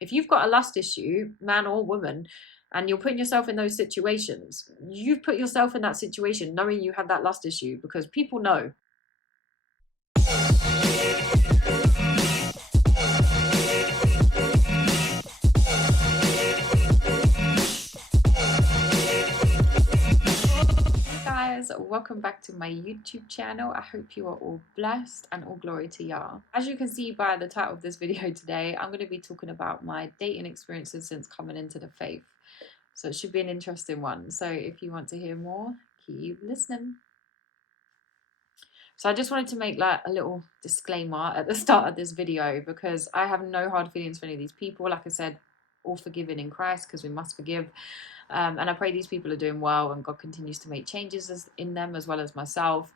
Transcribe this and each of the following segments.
If you've got a lust issue, man or woman, and you're putting yourself in those situations, you've put yourself in that situation knowing you have that lust issue, because people know. Guys, welcome back to my YouTube channel. I hope you are all blessed and all glory to Yah. As you can see by the title of this video today, I'm going to be talking about my dating experiences since coming into the faith. So it should be an interesting one. So if you want to hear more, keep listening. So I just wanted to make like a little disclaimer at the start of this video, because I have no hard feelings for any of these people. Like I said, all forgiven in Christ, because we must forgive. And I pray these people are doing well and God continues to make changes in them, as well as myself.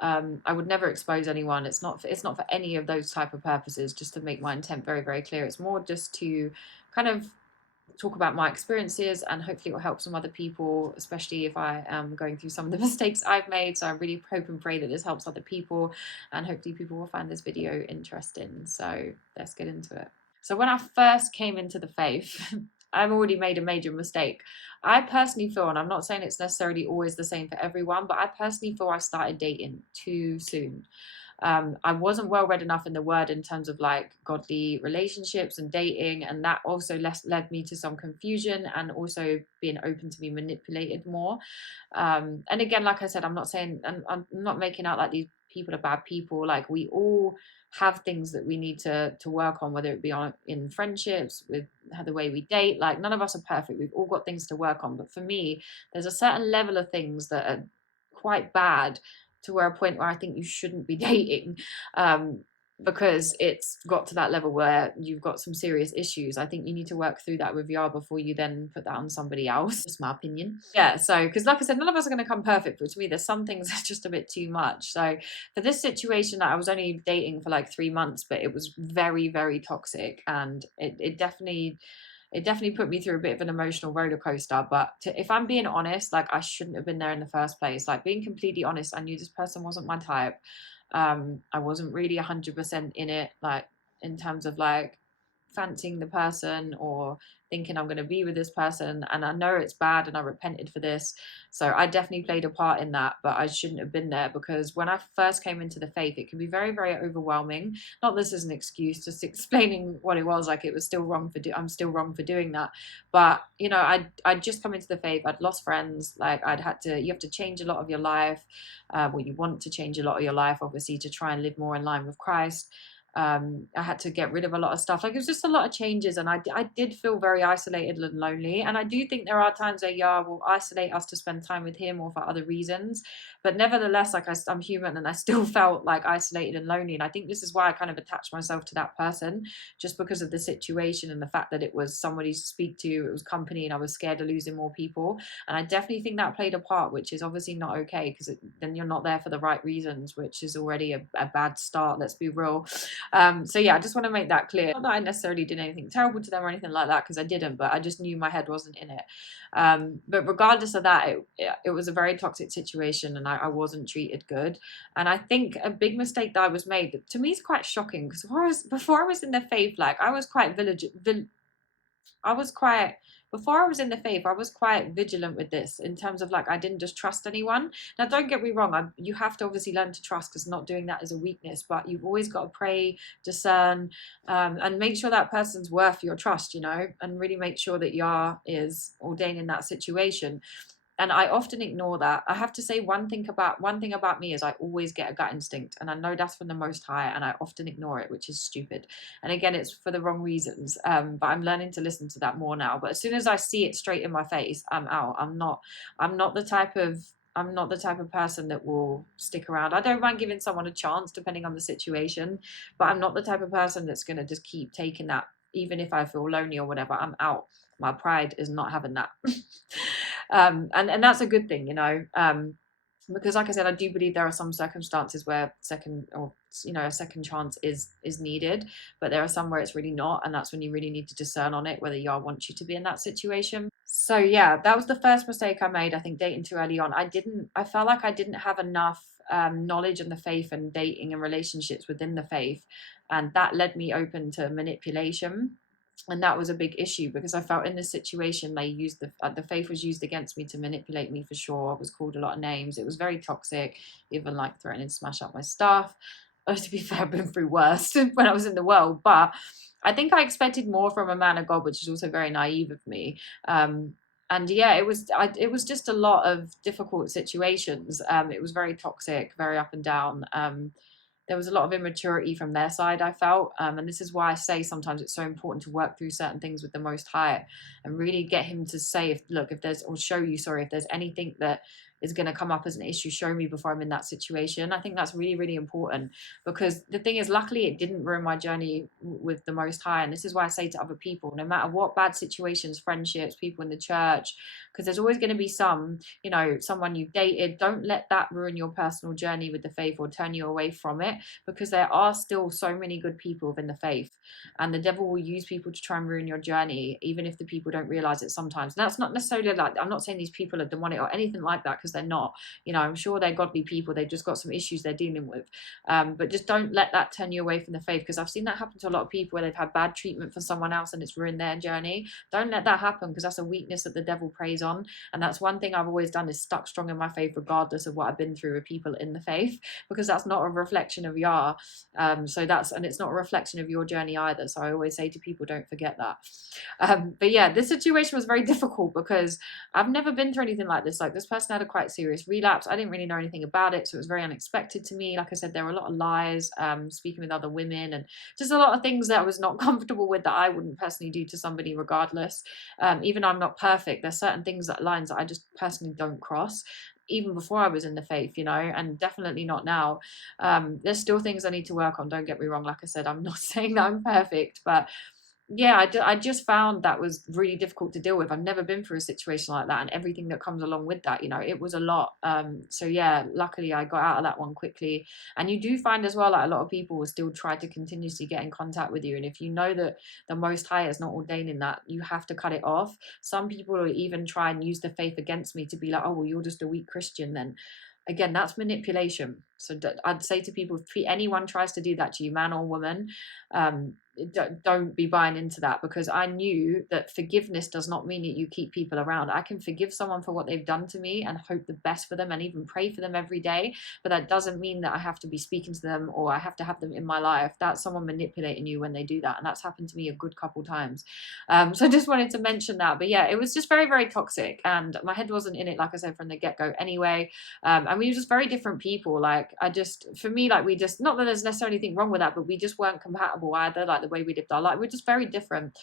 I would never expose anyone. It's not for any of those type of purposes, just to make my intent very, very clear. It's more just to kind of talk about my experiences, and hopefully it will help some other people, especially if I am going through some of the mistakes I've made. So I really hope and pray that this helps other people, and hopefully people will find this video interesting. So let's get into it. So when I first came into the faith, I've already made a major mistake. I personally feel, and I'm not saying it's necessarily always the same for everyone, but I personally feel I started dating too soon. I wasn't well read enough in the word in terms of like godly relationships and dating, and that also led me to some confusion, and also being open to be manipulated more. And again, like I said, I'm not saying, and I'm not making out like these people are bad people. Like, we all have things that we need to work on, whether it be on in friendships, with the way we date. Like, none of us are perfect. We've all got things to work on. But for me, there's a certain level of things that are quite bad, to where a point where I think you shouldn't be dating, because it's got to that level where you've got some serious issues. I think you need to work through that with Yah before you then put that on somebody else. Just my opinion. Yeah, so, because like I said, none of us are going to come perfect, but to me, there's some things that's just a bit too much. So for this situation, I was only dating for like 3 months, but it was very, very toxic, and it definitely put me through a bit of an emotional roller coaster. But if I'm being honest, like, I shouldn't have been there in the first place. Like, being completely honest, I knew this person wasn't my type. I wasn't really 100% in it, like, in terms of like fancying the person or thinking I'm going to be with this person. And I know it's bad, and I repented for this. So I definitely played a part in that, but I shouldn't have been there, because when I first came into the faith, it can be very, very overwhelming. Not this is an excuse, just explaining what it was. Like, it was still wrong I'm still wrong for doing that. But you know, I'd just come into the faith. I'd lost friends. Like, you have to change a lot of your life. Well, you want to change a lot of your life, obviously, to try and live more in line with Christ. I had to get rid of a lot of stuff. Like, it was just a lot of changes, and I did feel very isolated and lonely. And I do think there are times where Yah will isolate us to spend time with him or for other reasons. But nevertheless, like, I'm human, and I still felt like isolated and lonely. And I think this is why I kind of attached myself to that person, just because of the situation and the fact that it was somebody to speak to, it was company, and I was scared of losing more people. And I definitely think that played a part, which is obviously not okay, because then you're not there for the right reasons, which is already a bad start, let's be real. So yeah, I just want to make that clear. Not that I necessarily did anything terrible to them or anything like that, because I didn't, but I just knew my head wasn't in it. But regardless of that, it was a very toxic situation, and I wasn't treated good. And I think a big mistake that I was made, that to me is quite shocking, because before I was in the faith, like, I was quite I was quite before I was in the faith, I was quite vigilant with this, in terms of like, I didn't just trust anyone. Now, don't get me wrong, you have to obviously learn to trust, because not doing that is a weakness, but you've always got to pray, discern, and make sure that person's worth your trust, you know, and really make sure that Yah is ordaining that situation. And I often ignore that. I have to say, one thing about me is I always get a gut instinct, and I know that's from the Most High, and I often ignore it, which is stupid. And again, it's for the wrong reasons. But I'm learning to listen to that more now. But as soon as I see it straight in my face, I'm out. I'm not the type of person that will stick around. I don't mind giving someone a chance depending on the situation, but I'm not the type of person that's going to just keep taking that. Even if I feel lonely or whatever, I'm out. My pride is not having that. And that's a good thing, you know, because like I said, I do believe there are some circumstances where a second chance is needed, but there are some where it's really not, and that's when you really need to discern on it, whether Yah wants you to be in that situation. So yeah, that was the first mistake I made. I think dating too early on. I felt like I didn't have enough knowledge in the faith and dating and relationships within the faith, and that led me open to manipulation. And that was a big issue because I felt in this situation they used the faith was used against me to manipulate me for sure. I was called a lot of names. It was very toxic, even like threatening to smash up my stuff. To be fair, I've been through worse when I was in the world, but I think I expected more from a man of God, which is also very naive of me. And yeah, it was just a lot of difficult situations. It was very toxic, very up and down. There was a lot of immaturity from their side, I felt. And this is why I say sometimes it's so important to work through certain things with the Most High and really get him to say, if there's, or show you, sorry, if there's anything that is going to come up as an issue, show me before I'm in that situation. I think that's really, really important, because the thing is, luckily it didn't ruin my journey with the Most High. And this is why I say to other people, no matter what bad situations, friendships, people in the church, because there's always going to be someone you've dated, don't let that ruin your personal journey with the faith or turn you away from it, because there are still so many good people within the faith, and the devil will use people to try and ruin your journey, even if the people don't realize it sometimes. And that's not necessarily like, I'm not saying these people are demonic or anything like that, because they're not. I'm sure they're godly people, they've just got some issues they're dealing with, but just don't let that turn you away from the faith, because I've seen that happen to a lot of people where they've had bad treatment for someone else and it's ruined their journey. Don't let that happen, because that's a weakness that the devil preys on. And that's one thing I've always done, is stuck strong in my faith regardless of what I've been through with people in the faith, because that's not a reflection of Yah. And it's not a reflection of your journey either. So I always say to people, don't forget that. But yeah, this situation was very difficult because I've never been through anything like this. Like, this person had a quite serious relapse. I didn't really know anything about it, so it was very unexpected to me. Like I said, there were a lot of lies, speaking with other women, and just a lot of things that I was not comfortable with, that I wouldn't personally do to somebody regardless. Even though I'm not perfect, there's certain things, lines that I just personally don't cross, even before I was in the faith, and definitely not now. There's still things I need to work on, don't get me wrong. Like I said, I'm not saying that I'm perfect, but yeah, I just found that was really difficult to deal with. I've never been through a situation like that, and everything that comes along with that, it was a lot. So yeah, luckily I got out of that one quickly. And you do find as well, like, a lot of people will still try to continuously get in contact with you, and if you know that the Most High is not ordaining that, you have to cut it off. Some people will even try and use the faith against me to be like, oh well, you're just a weak Christian then. Again, that's manipulation. So I'd say to people, if anyone tries to do that to you, man or woman, don't be buying into that, because I knew that forgiveness does not mean that you keep people around. I can forgive someone for what they've done to me and hope the best for them and even pray for them every day, but that doesn't mean that I have to be speaking to them or I have to have them in my life. That's someone manipulating you when they do that, and that's happened to me a good couple times. So I just wanted to mention that. But yeah, it was just very, very toxic, and my head wasn't in it, like I said, from the get-go anyway. And we were just very different people. Like, for me, like, we just, not that there's necessarily anything wrong with that, but we just weren't compatible either. Like, the way we lived our life, we're just very different.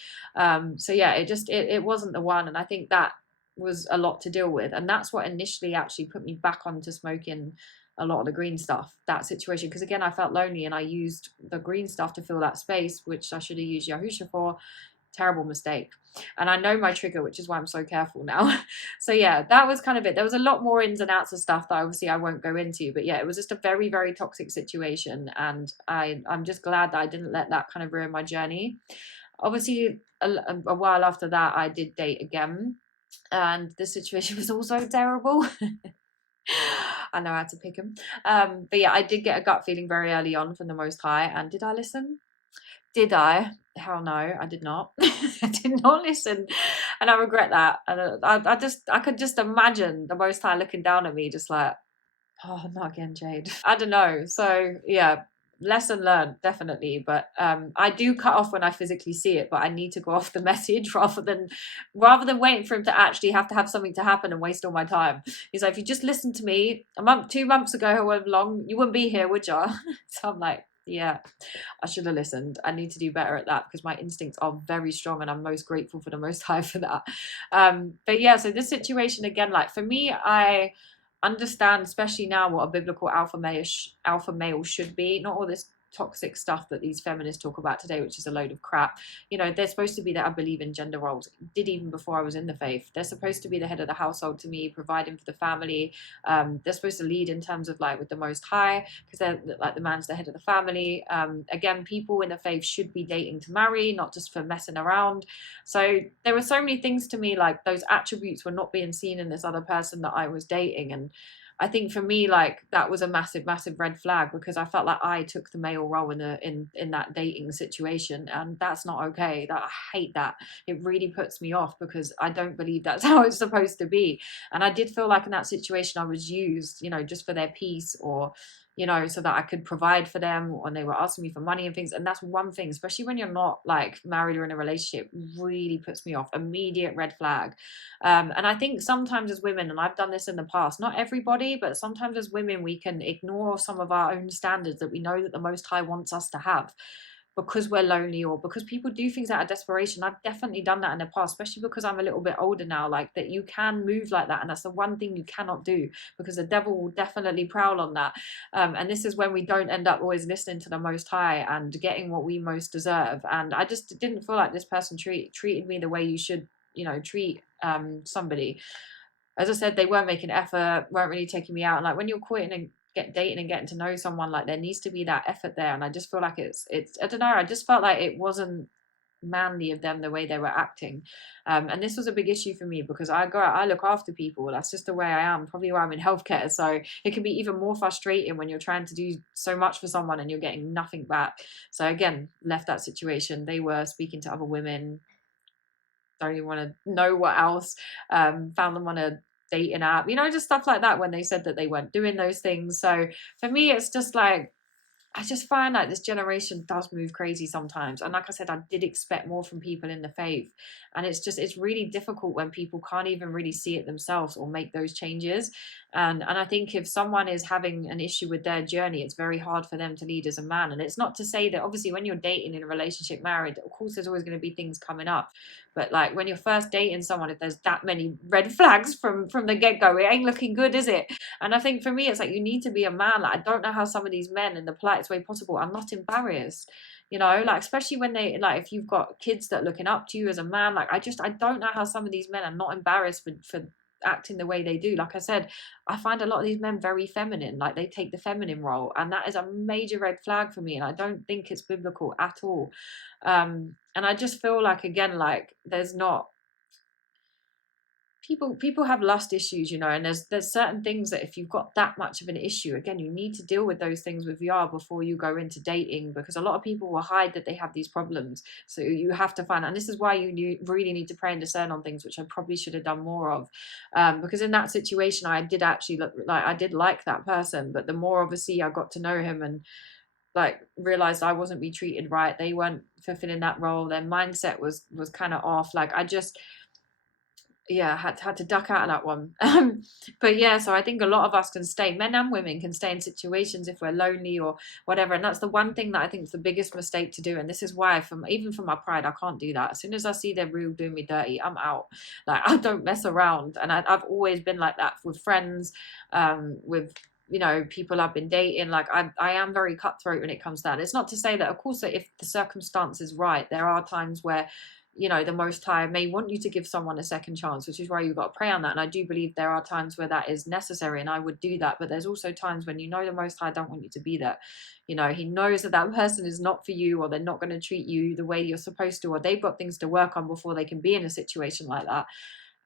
So yeah, it wasn't the one, and I think that was a lot to deal with, and that's what initially actually put me back onto smoking a lot of the green stuff, that situation, because again, I felt lonely and I used the green stuff to fill that space, which I should have used Yahusha for. Terrible mistake. And I know my trigger, which is why I'm so careful now. So yeah, that was kind of it. There was a lot more ins and outs of stuff that obviously I won't go into, but yeah, it was just a very, very toxic situation, and I'm just glad that I didn't let that kind of ruin my journey. Obviously, a while after that, I did date again, and the situation was also terrible. I know I had to pick him. But yeah, I did get a gut feeling very early on from the Most High. And did I listen? Did I? Hell no, I did not. I did not listen, and I regret that. And I could just imagine the Most High looking down at me, just like, oh, not again, Jade. I don't know. So yeah, lesson learned, definitely. But I do cut off when I physically see it, but I need to go off the message rather than waiting for him to actually have to have something to happen and waste all my time. He's like, if you just listened to me a month, 2 months ago, however long, you wouldn't be here, would you? So I'm like, yeah, I should have listened. I need to do better at that, because my instincts are very strong, and I'm most grateful for the Most High for that. But yeah, so this situation again, like, for me, I understand, especially now, what a biblical alpha male should be. Not all this toxic stuff that these feminists talk about today, which is a load of crap. They're supposed to be that I believe in gender roles. Did even before I was in the faith. They're supposed to be the head of the household to me, providing for the family. They're supposed to lead in terms of, like, with the Most High, because they're like, the man's the head of the family. Again, people in the faith should be dating to marry, not just for messing around. So there were so many things to me, like, those attributes were not being seen in this other person that I was dating, and I think for me, like, that was a massive, massive red flag, because I felt like I took the male role in that dating situation, and that's not okay. That, I hate that. It really puts me off, because I don't believe that's how it's supposed to be. And I did feel like in that situation I was used, just for their peace, or so that I could provide for them when they were asking me for money and things. And that's one thing, especially when you're not like married or in a relationship, really puts me off. Immediate red flag. And I think sometimes as women, and I've done this in the past, not everybody, but sometimes as women, we can ignore some of our own standards that we know that the Most High wants us to have, because we're lonely, or because people do things out of desperation. I've definitely done that in the past, especially because I'm a little bit older now, like that you can move like that. And that's the one thing you cannot do, because the devil will definitely prowl on that. And this is when we don't end up always listening to the Most High and getting what we most deserve. And I just didn't feel like this person treated me the way you should, treat somebody. As I said, they weren't making effort, weren't really taking me out. And like, when you're courting and dating and getting to know someone, like, there needs to be that effort there. And I just feel like it's I don't know, I just felt like it wasn't manly of them the way they were acting. And this was a big issue for me, because I go out, I look after people. That's just the way I am, probably why I'm in healthcare. So it can be even more frustrating when you're trying to do so much for someone and you're getting nothing back. So again, left that situation. They were speaking to other women, don't even want to know what else. Found them on a dating app, just stuff like that, when they said that they weren't doing those things. So for me, it's just like, I just find like this generation does move crazy sometimes. And like I said, I did expect more from people in the faith. And it's really difficult when people can't even really see it themselves or make those changes. And I think if someone is having an issue with their journey, it's very hard for them to lead as a man. And it's not to say that obviously when you're dating, in a relationship, married, of course there's always going to be things coming up. But like, when you're first dating someone, if there's that many red flags from the get-go, it ain't looking good, is it? And I think for me, it's like, you need to be a man. Like, I don't know how some of these men, in the politest way possible, are not embarrassed. Like, especially when they, like, if you've got kids that are looking up to you as a man, like, I don't know how some of these men are not embarrassed for acting the way they do. Like I said, I find a lot of these men very feminine, like they take the feminine role, and that is a major red flag for me, and I don't think it's biblical at all. And I just feel like, again, like, there's not, people have lust issues, and there's certain things that, if you've got that much of an issue, again, you need to deal with those things with VR before you go into dating, because a lot of people will hide that they have these problems. So you have to find out, and this is why you really need to pray and discern on things, which I probably should have done more of. Because in that situation, I did actually look like, I did like that person, but the more obviously I got to know him, and like realized I wasn't being treated right, they weren't fulfilling that role, their mindset was kind of off. Like, I just, yeah, had to duck out of that one. But yeah, so I think a lot of us can stay, men and women can stay in situations if we're lonely or whatever. And that's the one thing that I think is the biggest mistake to do. And this is why, even from my pride, I can't do that. As soon as I see they're real doing me dirty, I'm out. Like, I don't mess around. And I've always been like that with friends, with people I've been dating. Like, I am very cutthroat when it comes to that. It's not to say that, of course, that if the circumstance is right, there are times where the Most High may want you to give someone a second chance, which is why you've got to pray on that. And I do believe there are times where that is necessary, and I would do that. But there's also times when the Most High don't want you to be there. He knows that person is not for you, or they're not going to treat you the way you're supposed to, or they've got things to work on before they can be in a situation like that.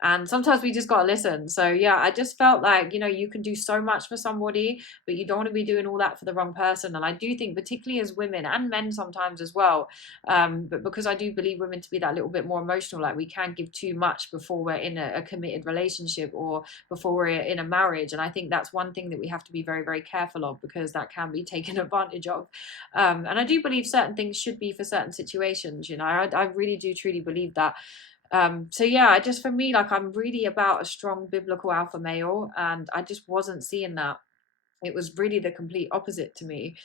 And sometimes we just got to listen. So yeah, I just felt like, you can do so much for somebody, but you don't want to be doing all that for the wrong person. And I do think, particularly as women and men sometimes as well, but because I do believe women to be that little bit more emotional, like, we can give too much before we're in a committed relationship, or before we're in a marriage. And I think that's one thing that we have to be very, very careful of, because that can be taken advantage of. And I do believe certain things should be for certain situations. I really do truly believe that. So yeah, for me, like, I'm really about a strong biblical alpha male, and I just wasn't seeing that. It was really the complete opposite to me.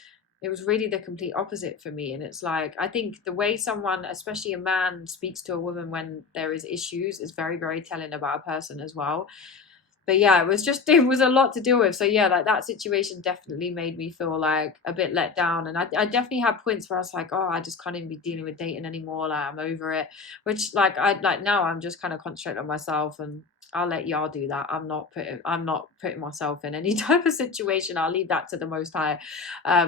It was really the complete opposite for me. And it's like, I think the way someone, especially a man, speaks to a woman when there is issues is very, very telling about a person as well. But yeah, it was a lot to deal with. So yeah, like, that situation definitely made me feel like a bit let down. And I definitely had points where I was like, oh, I just can't even be dealing with dating anymore. Like, I'm over it. Which, like, now I'm just kind of concentrating on myself, and I'll let y'all do that. I'm not putting myself in any type of situation. I'll leave that to the Most High. I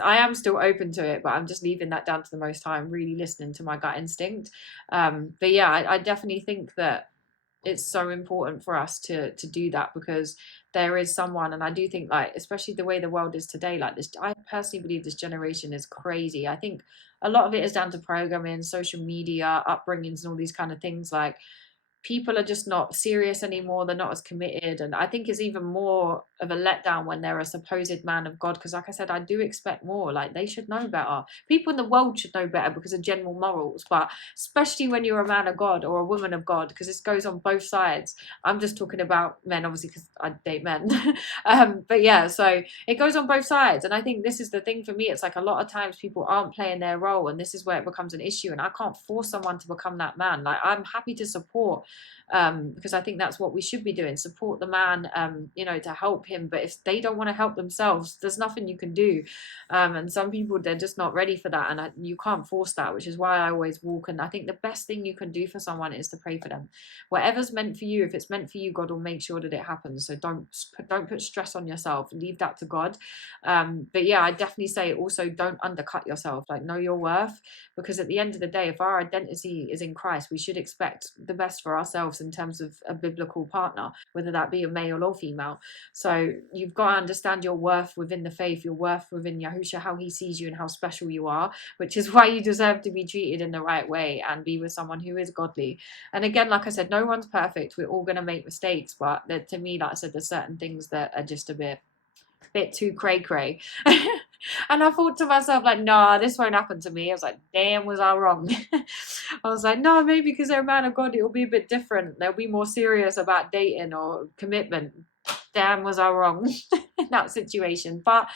am still open to it, but I'm just leaving that down to the Most High. I'm really listening to my gut instinct. But yeah, I definitely think that it's so important for us to do that, because there is someone, and I do think, like, especially the way the world is today, like this, I personally believe this generation is crazy. I think a lot of it is down to programming, social media, upbringings, and all these kind of things. Like, people are just not serious anymore. They're not as committed. And I think it's even more of a letdown when they're a supposed man of God. Because, like I said, I do expect more. Like, they should know better. People in the world should know better because of general morals. But especially when you're a man of God or a woman of God, because this goes on both sides. I'm just talking about men, obviously, because I date men. But yeah, so it goes on both sides. And I think this is the thing for me. It's like a lot of times people aren't playing their role. And this is where it becomes an issue. And I can't force someone to become that man. Like, I'm happy to support, because I think that's what we should be doing, support the man, to help him. But if they don't want to help themselves, there's nothing you can do. And some people, they're just not ready for that, and you can't force that, which is why I always walk. And I think the best thing you can do for someone is to pray for them. Whatever's meant for you, if it's meant for you, God will make sure that it happens. So don't put stress on yourself, leave that to God. But yeah, I definitely say also, don't undercut yourself. Like, know your worth, because at the end of the day, if our identity is in Christ, we should expect the best for ourselves in terms of a biblical partner, whether that be a male or female. So you've got to understand your worth within the faith, your worth within Yahusha, how he sees you and how special you are, which is why you deserve to be treated in the right way and be with someone who is godly. And again, like I said, no one's perfect. We're all going to make mistakes, but to me, like I said, there's certain things that are just a bit too cray cray. And I thought to myself, like, nah, this won't happen to me. I was like, damn, was I wrong? I was like, no, maybe because they're a man of God, it'll be a bit different. They'll be more serious about dating or commitment. Damn, was I wrong in that situation. But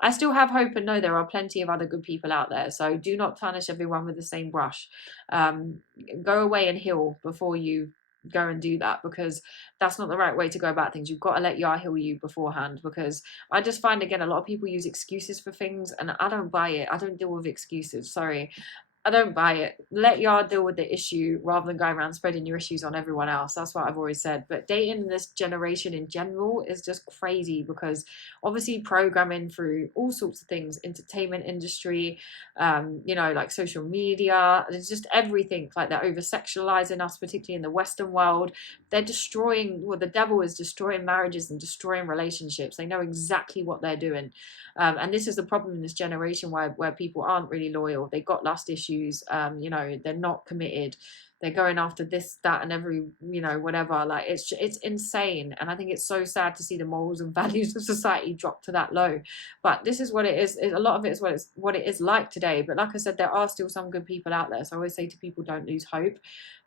I still have hope and know there are plenty of other good people out there. So do not tarnish everyone with the same brush. Go away and heal before you go and do that, because that's not the right way to go about things. You've got to let Yah heal you beforehand, because I just find, again, a lot of people use excuses for things, and I don't buy it. I don't deal with excuses. Sorry. I don't buy it. Let Yah deal with the issue rather than going around spreading your issues on everyone else. That's what I've always said. But dating in this generation in general is just crazy, because obviously programming through all sorts of things, entertainment industry, like social media, it's just everything. Like, they're over sexualizing us, particularly in the Western world. They're destroying, well, the devil is destroying marriages and destroying relationships. They know exactly what they're doing. And this is the problem in this generation, where people aren't really loyal. They got lust issues. They're not committed. They're going after this, that, and every, whatever. Like, it's insane. And I think it's so sad to see the morals and values of society drop to that low. But this is what it is. A lot of it is what it is like today. But like I said, there are still some good people out there. So I always say to people, don't lose hope.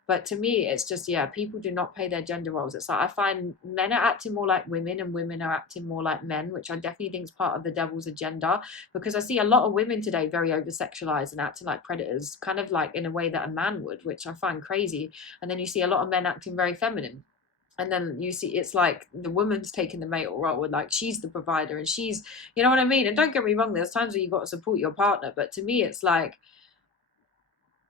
But to me, it's just, yeah, people do not play their gender roles. It's like, I find men are acting more like women and women are acting more like men, which I definitely think is part of the devil's agenda, because I see a lot of women today very over sexualized and acting like predators, kind of like in a way that a man would, which I find crazy. And then you see a lot of men acting very feminine. And then you see it's like the woman's taking the male role, and like she's the provider and she's, you know what I mean? And don't get me wrong, there's times where you've got to support your partner. But to me, it's like,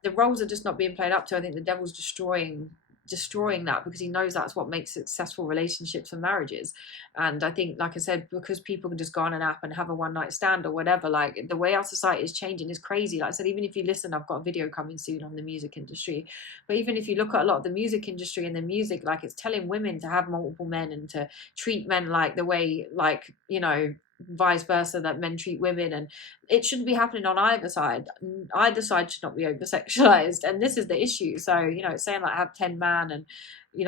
the roles are just not being played up to. I think the devil's destroying that, because he knows that's what makes successful relationships and marriages. And I think, like I said, because people can just go on an app and have a one night stand or whatever, like, the way our society is changing is crazy. Like I said, even if you listen, I've got a video coming soon on the music industry, but even if you look at a lot of the music industry and the music, like, it's telling women to have multiple men and to treat men like the way, like, vice versa, that men treat women. And it shouldn't be happening on either side. Either side should not be over sexualized, and this is the issue. So, it's saying like, have 10 man, and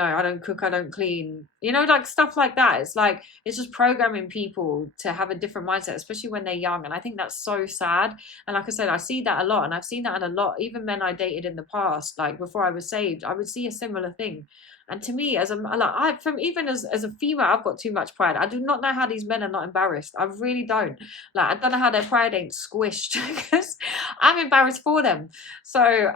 I don't cook, I don't clean, like stuff like that. It's like, it's just programming people to have a different mindset, especially when they're young. And I think that's so sad. And like I said, I see that a lot, and I've seen that in a lot, even men I dated in the past, like before I was saved, I would see a similar thing. And to me, as a female, I've got too much pride. I do not know how these men are not embarrassed. I really don't. Like, I don't know how their pride ain't squished, because I'm embarrassed for them. So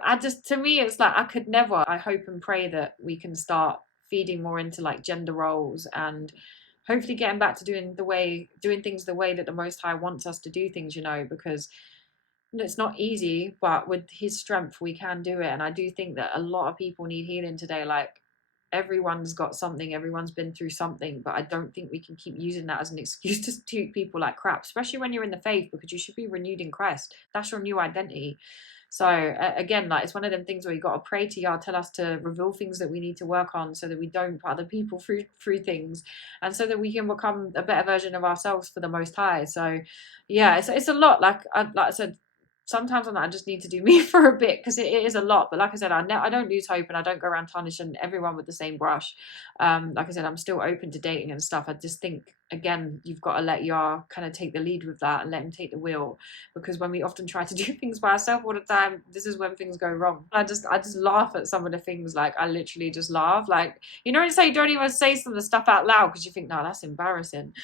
to me, it's like, I could never. I hope and pray that we can start feeding more into like gender roles, and hopefully getting back to doing things the way that the Most High wants us to do things, because it's not easy, but with his strength, we can do it. And I do think that a lot of people need healing today. Like, everyone's got something, everyone's been through something, but I don't think we can keep using that as an excuse to treat people like crap, especially when you're in the faith, because you should be renewed in Christ. That's your new identity. So again, like, it's one of them things where you got to pray to Yah, tell us to reveal things that we need to work on, so that we don't put other people through things, and so that we can become a better version of ourselves for the Most High. So yeah, it's a lot. Like I said, sometimes I just need to do me for a bit, because it is a lot. But like I said, I don't lose hope, and I don't go around tarnishing everyone with the same brush. Like I said, I'm still open to dating and stuff. I just think, again, you've got to let Yah kind of take the lead with that, and let him take the wheel, because when we often try to do things by ourselves all the time, this is when things go wrong. I just laugh at some of the things. Like, I literally just laugh. Like, you know, you don't even say some of the stuff out loud because you think, no, that's embarrassing.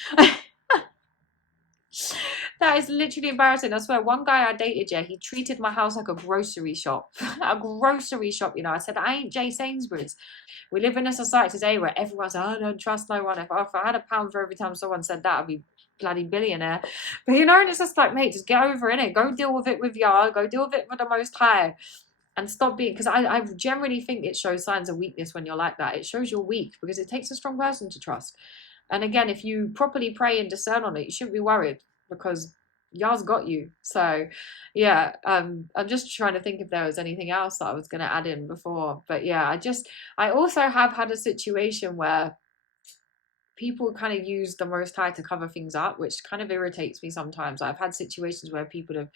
That is literally embarrassing. I swear, one guy I dated, yeah, he treated my house like a grocery shop. A grocery shop, you know. I said, I ain't Jay Sainsbury's. We live in a society today where everyone's like, I don't trust no one. If I had £1 for every time someone said that, I'd be bloody billionaire. But you know, and it's just like, mate, just get over it, innit? Go deal with it with Yah. Go deal with it with the Most High. And stop being, because I generally think it shows signs of weakness when you're like that. It shows you're weak, because it takes a strong person to trust. And again, if you properly pray and discern on it, you shouldn't be worried, because Yah's got you. So yeah, I'm just trying to think if there was anything else that I was going to add in before. But yeah, I also have had a situation where people kind of use the Most High to cover things up, which kind of irritates me sometimes. I've had situations where people have,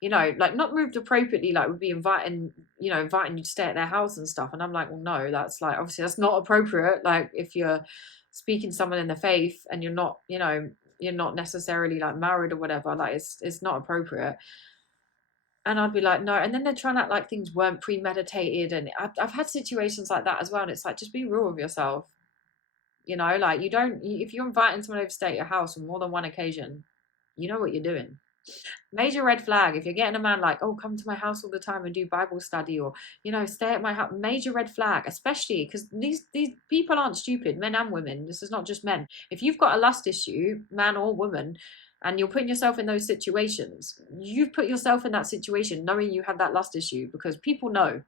you know, like, not moved appropriately, like would be inviting you to stay at their house and stuff. And I'm like, well, no, that's like, obviously that's not appropriate. Like, if you're speaking to someone in the faith and you're not, you're not necessarily like married or whatever, like, it's not appropriate. And I'd be like, no. And then they're trying to act like things weren't premeditated. And I've had situations like that as well. And it's like, just be real with yourself. You know, like, if you're inviting someone over to stay at your house on more than one occasion, you know what you're doing. Major red flag. If you're getting a man like, oh, come to my house all the time and do Bible study, or, stay at my house, major red flag, especially because these people aren't stupid, men and women. This is not just men. If you've got a lust issue, man or woman, and you're putting yourself in those situations, you've put yourself in that situation knowing you had that lust issue, because people know.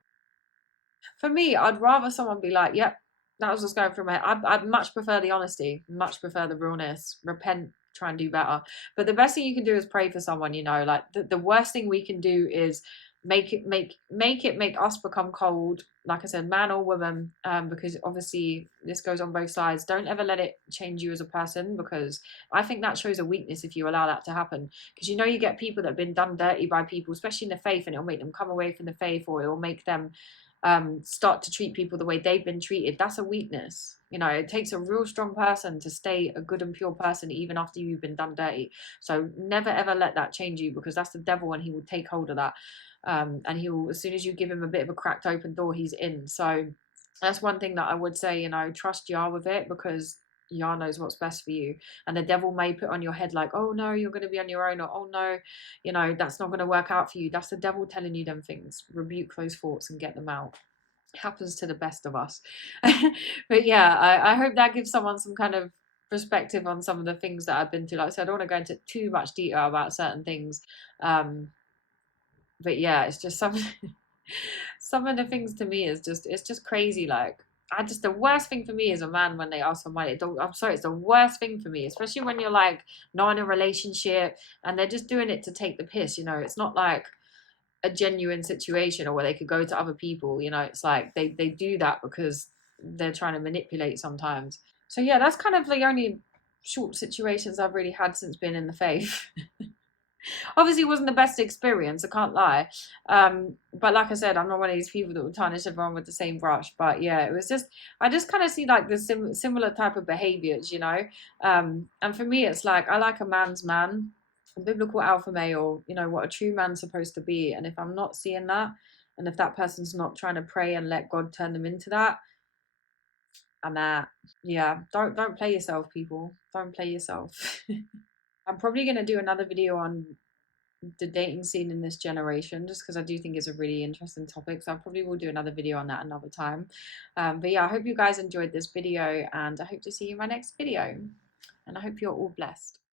For me, I'd rather someone be like, yep, that was what's going through my head. I'd much prefer the honesty, much prefer the realness, repent, try and do better. But the best thing you can do is pray for someone, like, the worst thing we can do is make us become cold, like I said, man or woman, because obviously this goes on both sides. Don't ever let it change you as a person, because I think that shows a weakness if you allow that to happen. Because you get people that have been done dirty by people, especially in the faith, and it'll make them come away from the faith, or it'll make them start to treat people the way they've been treated. That's a weakness. It takes a real strong person to stay a good and pure person even after you've been done dirty. So never ever let that change you, because that's the devil, and he will take hold of that. And he will, as soon as you give him a bit of a cracked open door, he's in. So that's one thing that I would say, trust Yah with it, because Yah knows what's best for you. And the devil may put on your head like, oh no, you're going to be on your own, or oh no, that's not going to work out for you. That's the devil telling you them things. Rebuke those thoughts and get them out. It happens to the best of us. But yeah, I hope that gives someone some kind of perspective on some of the things that I've been through. Like I said, I don't want to go into too much detail about certain things. But yeah, it's just some of the things to me is it's just crazy. Like, the worst thing for me is a man when they ask for money. I'm sorry, it's the worst thing for me, especially when you're like not in a relationship and they're just doing it to take the piss. It's not like a genuine situation, or where they could go to other people. It's like they do that because they're trying to manipulate sometimes. So yeah, that's kind of the only short situations I've really had since being in the faith. Obviously it wasn't the best experience, I can't lie, but like I said, I'm not one of these people that will tarnish everyone with the same brush. But yeah, it was just, I just kind of see like the similar type of behaviors, and for me it's like, I like a man's man, a biblical alpha male, what a true man's supposed to be. And if I'm not seeing that, and if that person's not trying to pray and let God turn them into that, I'm out. Yeah, don't play yourself, people. Don't play yourself. I'm probably going to do another video on the dating scene in this generation, just because I do think it's a really interesting topic. So I probably will do another video on that another time. But yeah, I hope you guys enjoyed this video, and I hope to see you in my next video. And I hope you're all blessed.